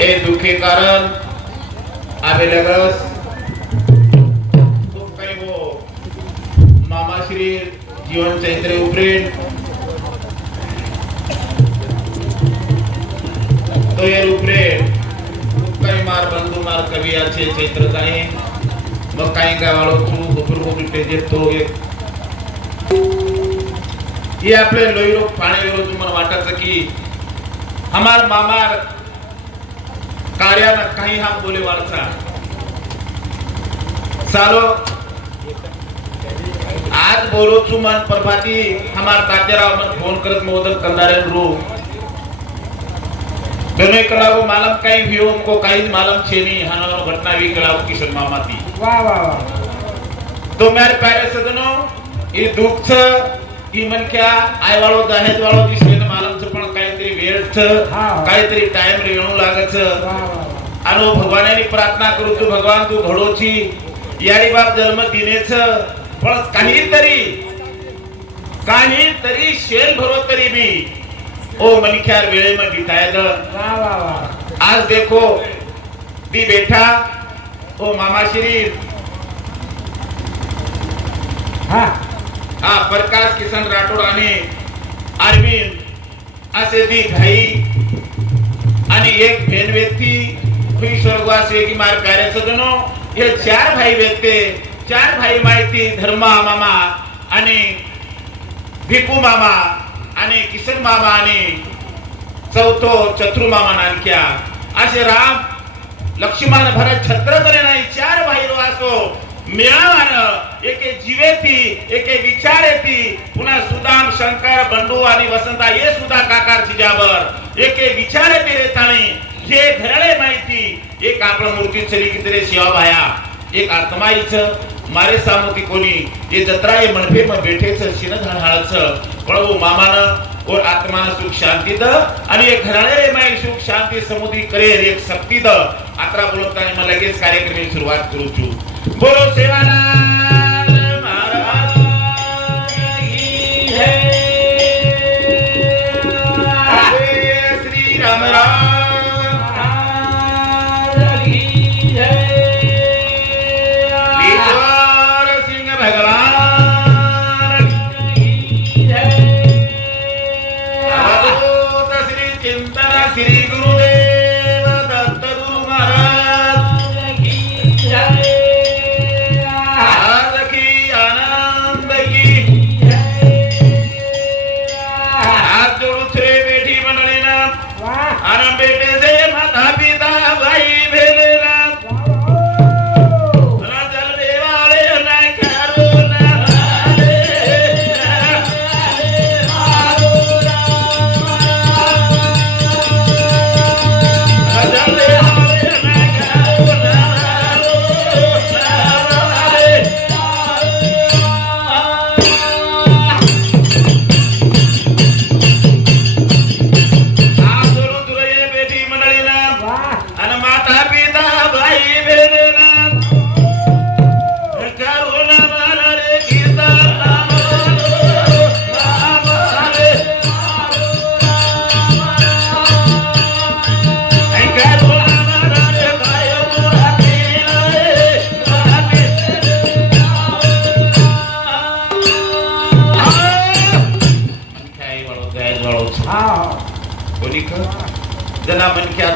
हे दुःखी कारण आम्ही लगस. हो. मामाश्री जीवन चैत्र उब्रेड तोयर उब्रेड काही मार बंधू मार कवी आचे चैत्र काही मग पेजे तो ये हमार कार्याला काही हा बोले वाढता. सालो आज बोलो प्रभाती हमार तात्याराव फोन करत करणारे रो हो, छे नहीं घटना वी कलाओं की शर्मा माती वाह तो मेरे पहले सदनो ये दुख छ की मन क्या आय वालों दहेज वालों की श्रेणी मालूम पण काहीतरी टाइम रेणू लागत आणि भगवानाने प्रार्थना करू तू भगवान तू घडोची. यारी बाप जन्म दिनेच. पण काहीतरी काहीतरी शेल भरो तरी बी. ओ मनख्यार वेळे में बितायद वा आज देखो दी बेटा ओ मामा श्री. हा. हा प्रकाश किसन राठोड आणि अरविंद. असे दी भाई आणि एक भेन व्यक्ती हुई स्वर्गवास की मार कार्य हे चार भाई व्यक्ती चार भाई माहिती धर्मा मामा आणि भिकू मामा आणि किसन मामा आणि चौथो चतुर मामा नानक्या. असे राम लक्ष्मण भरत छत्रधर नाही चार भाई असो मिळावानं एके जीवेती एके विचारेती पुन्हा सुदाम शंकर बंडू आणि वसंता हे सुद्धा काकार जिजाबर. एके विचारेती रे ताणी हे धरळे माहिती. एक आपलं मूर्ती चली किती शिवा भाया. एक आत्माईच मारे सामोती कोणी. ये जत्रा ये मनफे में बैठे छ शिन धनहाळच पण वो मामान और आत्मा सुख शांती द आणि एक घराणे रे माई सुख शांती समुद्री करे रे एक शक्ती द आत्रा बोलताना मला लगेच कार्यक्रम सुरुवात करू छु. बोलो सेवाना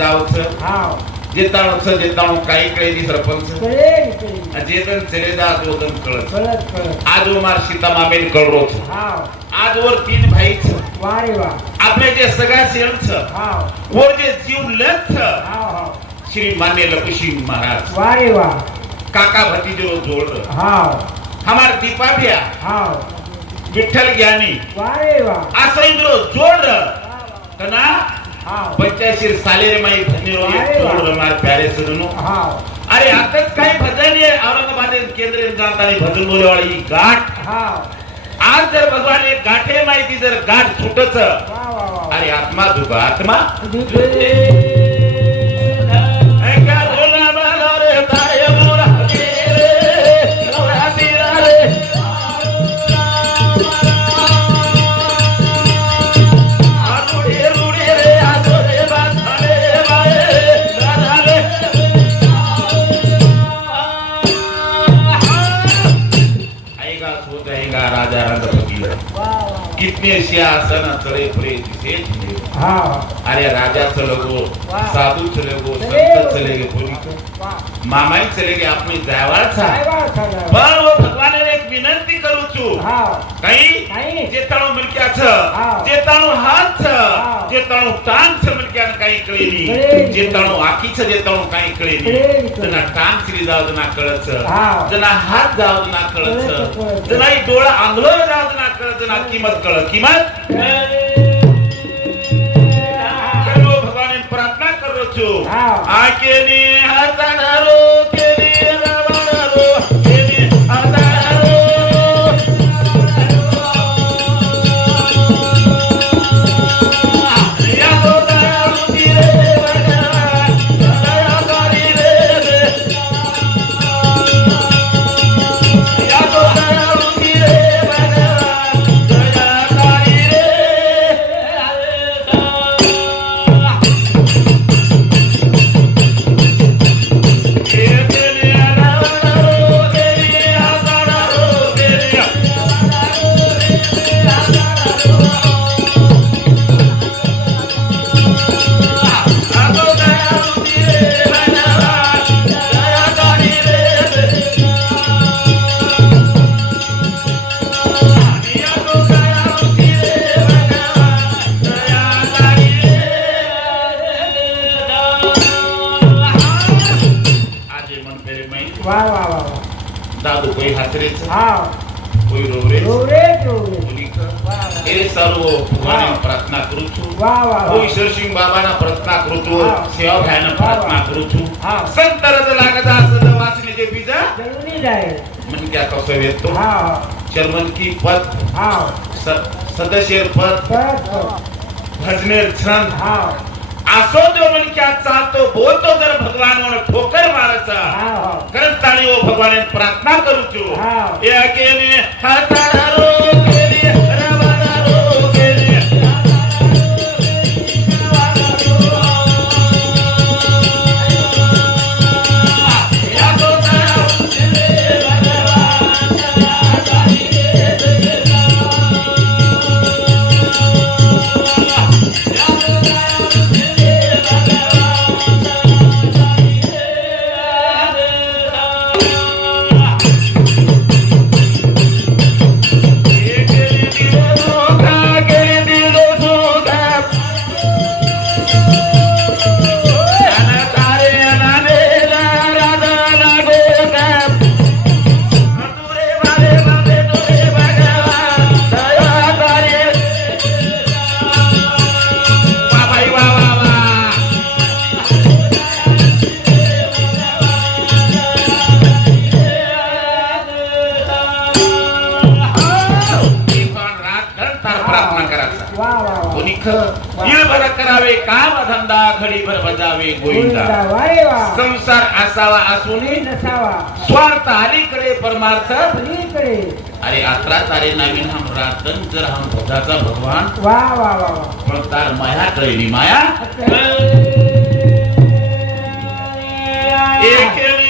मनक्या जावचं जेताळचं जेताळू काही कळे सरपंच. जेतन चलेदा दोदन कळत. आज मार सीता मामेन कळरोच आज वर तीन वारे वा आपले जे सगळ्या सेणच हाव. वर जे जीव हाव हाव. श्री मान्य लकुशी महाराज वारे वा. काका भतीजो जोड हमार दीपाभ्या. विठ्ठल ज्ञानी. वारे वा. असं इंद्रो जोड कना पंच्याशीर सालेरे माई मार प्यारे सदनो अरे आताच काही भजन आहे औरंगाबाद केंद्र जाताना भजन बोलेवाळी गाठ. आज जर भगवान एक गाठे माहिती जर गाठ वा अरे आत्मा दुगा आत्मा तैसे आसन अथळे पुरे तिथे अरे राजा चले गो साधू चले गो संत चले गए पुरी मामाई चले गए अपनी जायवार था पर वो भगवान ने एक विनंती करू छु कहीं? जेताणो मिलक्या छ जेताणो हाथ छ जेताणो टांग छ काही कळे नी जेताणो आकी छ जेताणो काही कळे नी तना टांग श्री जाऊ जना कळच. जना हात जाऊ जना कळच. जना डोळा आंगलो Hai, kalau gimana? Kalau kalian pernah ke Rejoice? संतरच लागत असत वाचण्याचे बीज म्हणजे येतो. पद सदस्य पद भजने छंद. असो जो मनक्या चालतो बोलतो जर भगवान ठोकर मारायचा कारण ताणी ओ भगवान प्रार्थना करूचो हे. अकेले हाताळा इळभर करावे काम धंदा घडीभर बजावे गोविंदा. संसार असावा असूनही नसावा. स्वार्थ अलीकडे परमार्थ. अरे अत्रात अरे नवीन हम रातन जर हम भोगाचा भगवान. वा वा वा पण तार माया कळली माया. एकेली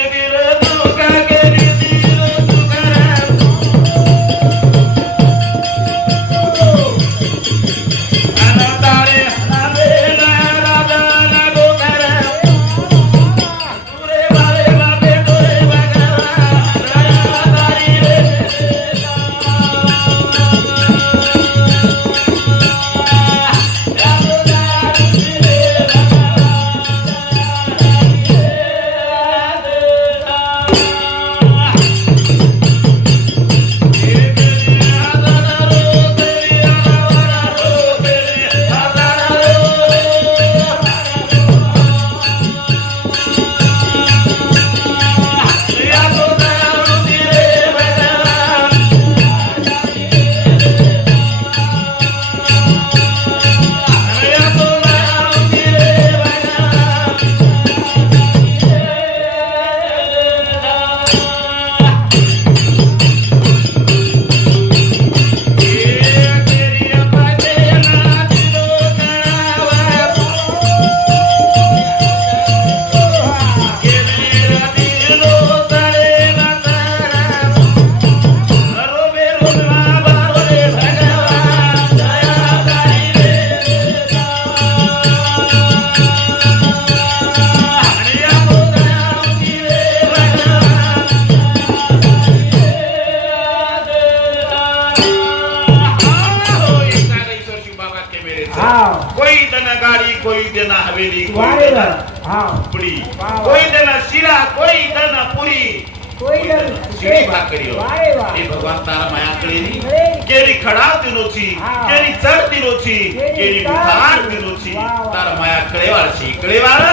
કેવી ભાકરીઓ એ ભગવાન તારા માયા કરેલી. કેરી ખડાવ દિનો છી. કેરી ચડ દિનો છી. કેરી બુખાર દિનો છી. તારા માયા કળેવાળ છી. કળેવાળ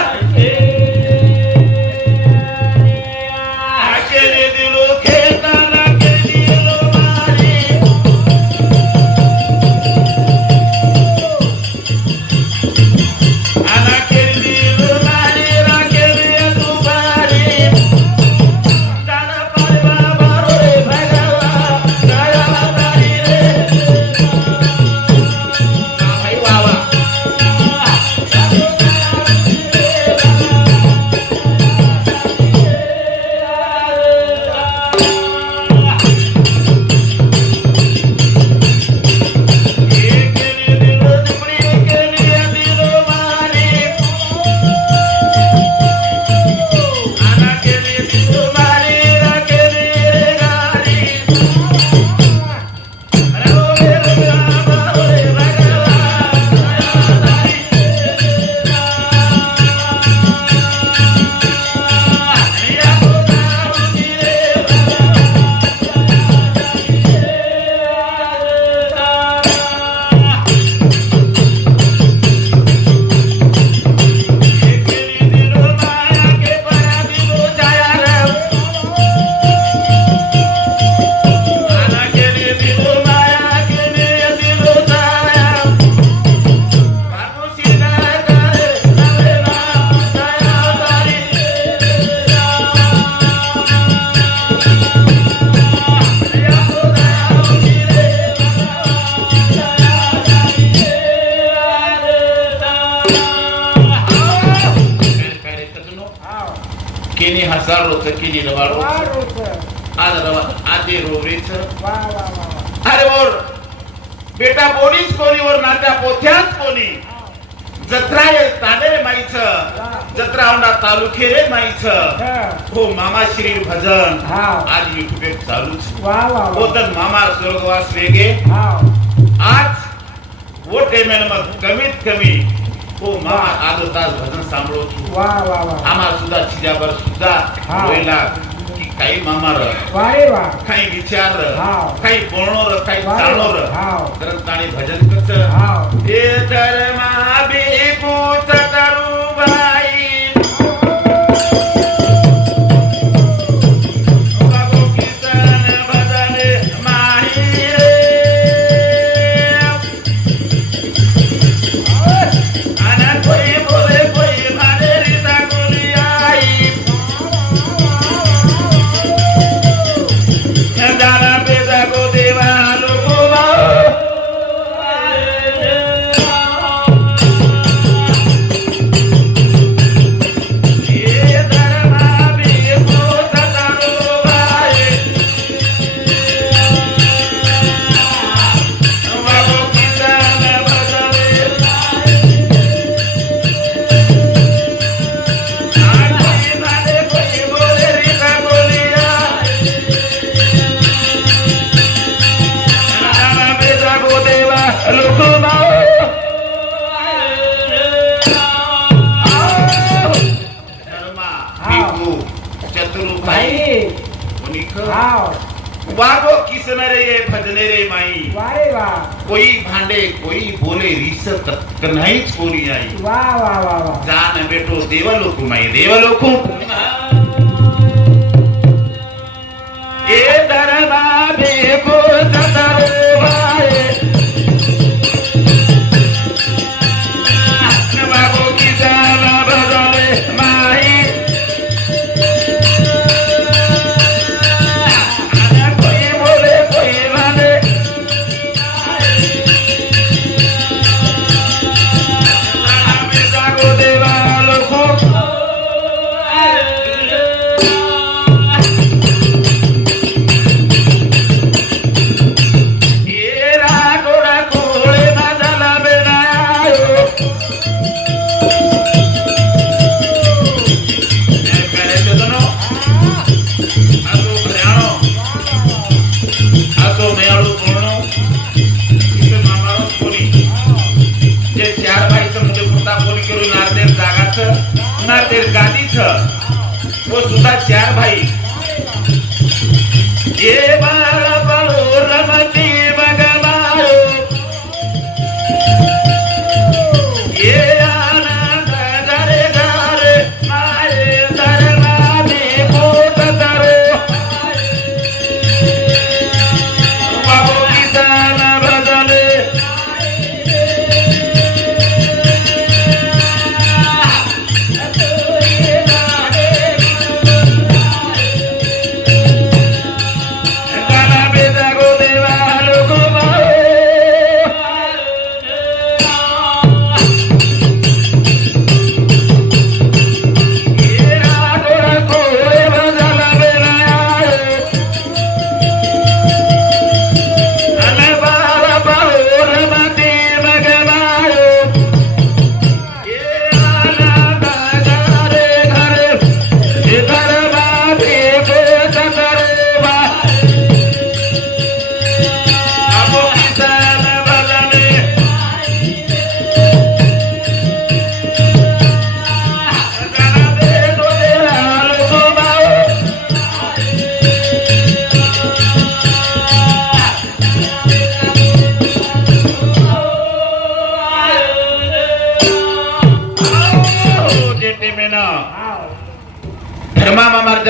बेटा बोलीच कोणीवर नात्या पोथ्याच कोणी? जत्रा ताले माईच. जत्रा औंडा तालुके रे माईच. हो. मामा श्री भजन. आज युट्यूब चालूच. हो तर मामा स्वर्गवास वेगे. आज वो टेमेन मग कमीत कमी. हो मामा आज तास भजन सांभाळतो आम्हाला सुद्धा चिजावर सुद्धा काही मामार वारे वा काही विचार हाव. काही बोलणोर काही वारे चालणोर हाव. ग्रंथ आणि भजन करत हाव. हे धर्मा बिभूत करू बाई कोई भांडे कोई बोले रिसत कन्हई छोरी आई वाह वाह वाह वाह जान बेटो देवलोक में देवलोक गुरु नारदेव जागाच नारदेव गादीच. व सुद्धा चार भाई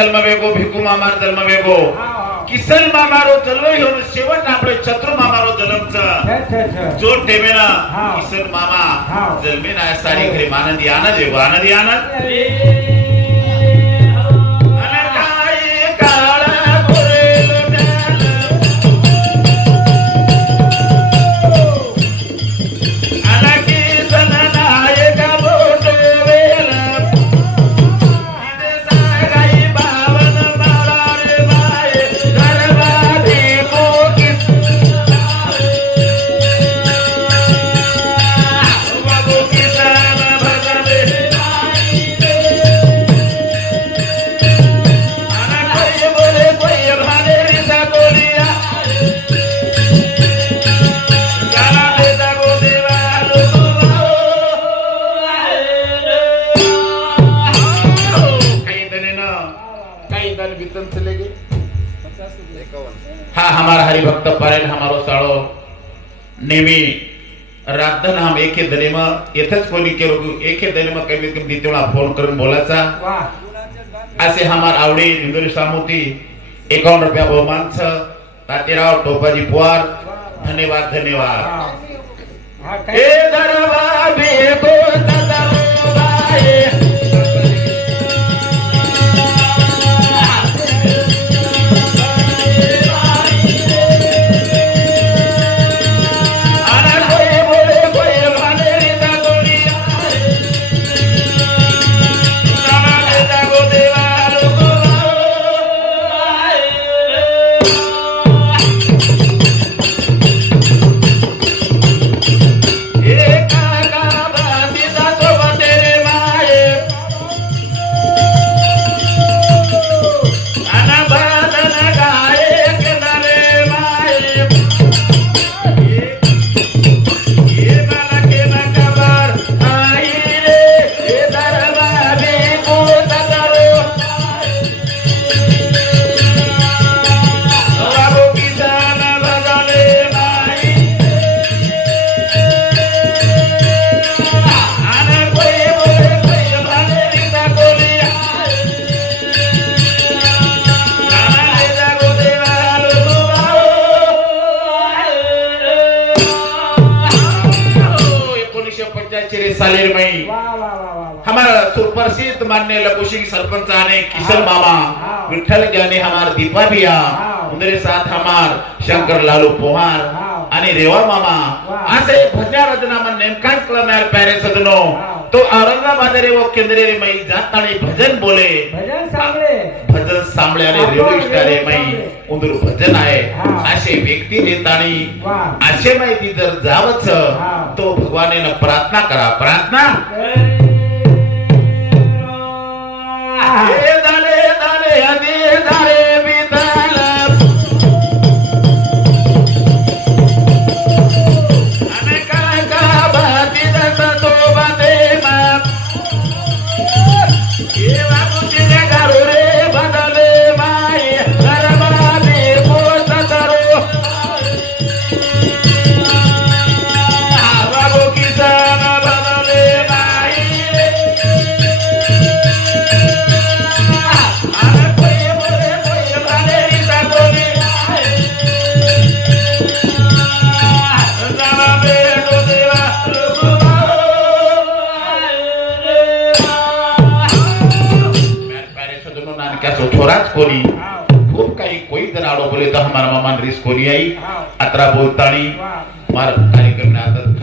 ಜನ್ಮಬೇಕು ಭಿಕ್ಕು ಮಾಮಾರ ಜನ್ಮಬೇಕು ಕಿಸನ್ ಮಾಮಾರೋ ಜನ್ಮ ಇವನು ಶೇವಟ್ આપણે ಚತುರ್ ಮಾಮಾರೋ ಜನ್ಮ ಜೋ ಟೇಮೇನ ಕಿಸನ್ ಮಾಮಾ ಜನ್ಮೇನ ಸಾರಿ ಗ್ರೀಮಾನಂದಿ ಆನಂದ ಆನಂದಿ ಆನಂದ वेळा फोन करून बोलायचा. असे हमार आवडे इंदोरी सामोती एकावन्न रुपया बहुमान तातेराव टोपाजी पुवार धन्यवाद धन्यवाद. साली मई हमारा सुप्रसिद्ध मान्य लकुशिंग सरपंच आने किशन मामा। विठल ज्ञानी हमार दीपा भैया हाँ। उनके साथ हमार शंकर लालू पोहार। आणि रेवा मामा. असे भजन रचना मन नेमकाच कलम्यार प्यारे सदनो. तो औरंगाबाद रे वो केंद्रे रे मई जाताणी भजन बोले भजन सांगले भजन आपण रेडिओ स्टार रे मई. उंदूर भजन आहे. असे व्यक्ती वाह. असे माहिती जर जावच. तो भगवानेनं प्रार्थना करा प्रार्थना काही कोई जर आडो बोले तर हमारा मामान रिस कोणी आई? अत्रा बोलताणी मार आता.